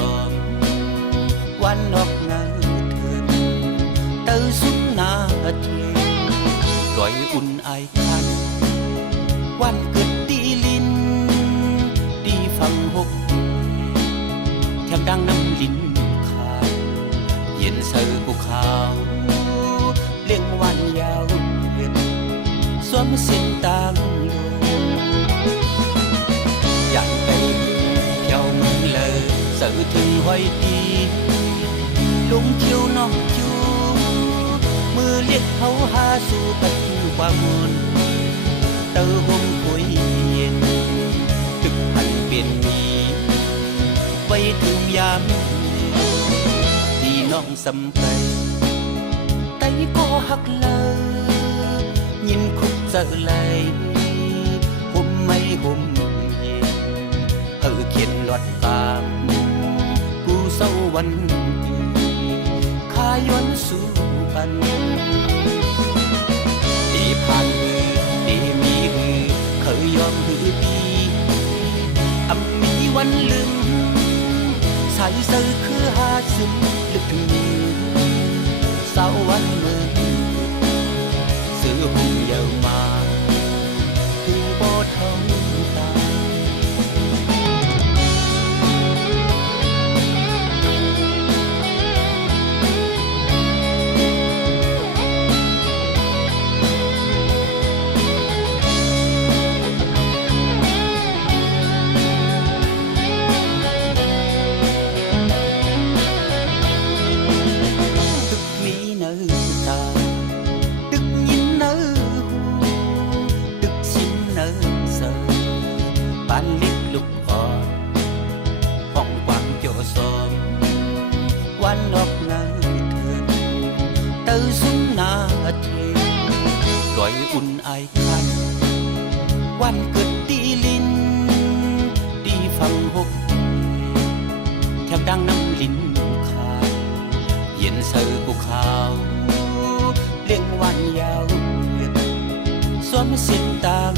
xóm quan nóc ngã thườn tơ xuống na thiên đòi un ai khăn quan cất đi linh đi phăng hốc theo đang nằm linh khao yên sơ cuộc khao liên quan giao hiệp xóm xin tang dàn cây theo mừng lời sợ thương hoài đi lung chiều nong chu mưa liệt hấu ha su tận qua muôn tơ hôm cuối hiền thực hành biển mi vây thương giam đi nong sầm cây tay có hắc lơ nhìn khúc dở lại hôm mấy hôm hiền ở khiên loạt vàng cu sâu văn khai yuan su văn đi phan đi mi khởi yom hư đi âm mi văn lưng sai sơ khứ ha dừng lực như sao văn mừng sự hùng giờ mà thương bó thông ta quan nóc ngã thườn tơ xuống na thiên đòi un ai khăn quan cất đi linh đi phăng hốc theo đang nằm linh khao yên sơ cuộc khao liên quan giao hiệp xóm xin tang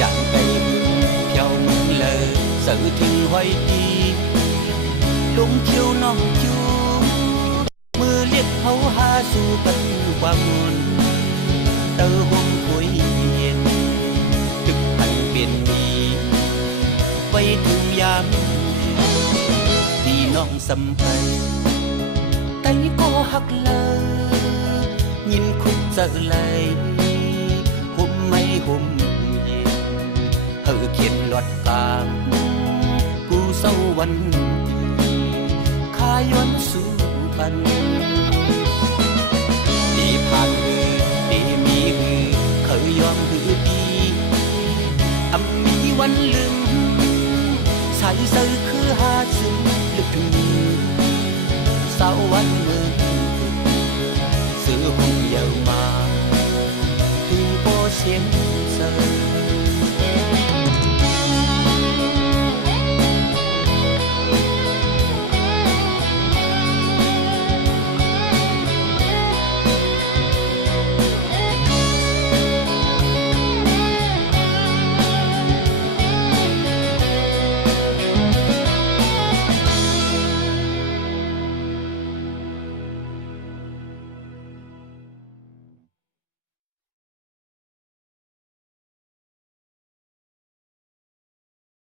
dàn cây theo mừng lời sợ thương hoài đi lung chiều nong chu mưa liệt hấu ha su tận qua muôn tơ hôm cuối hiền thực hành biển mi vây thương giam đi nong sầm cây tay có hắc lơ nhìn khúc dở lại hôm mấy hôm hiền ở khiên loạt vàng cu sâu văn khai yuan su văn đi phan đi mi khởi yom hư đi âm mi văn lưng sai sơ khứ ha dừng lực như sao văn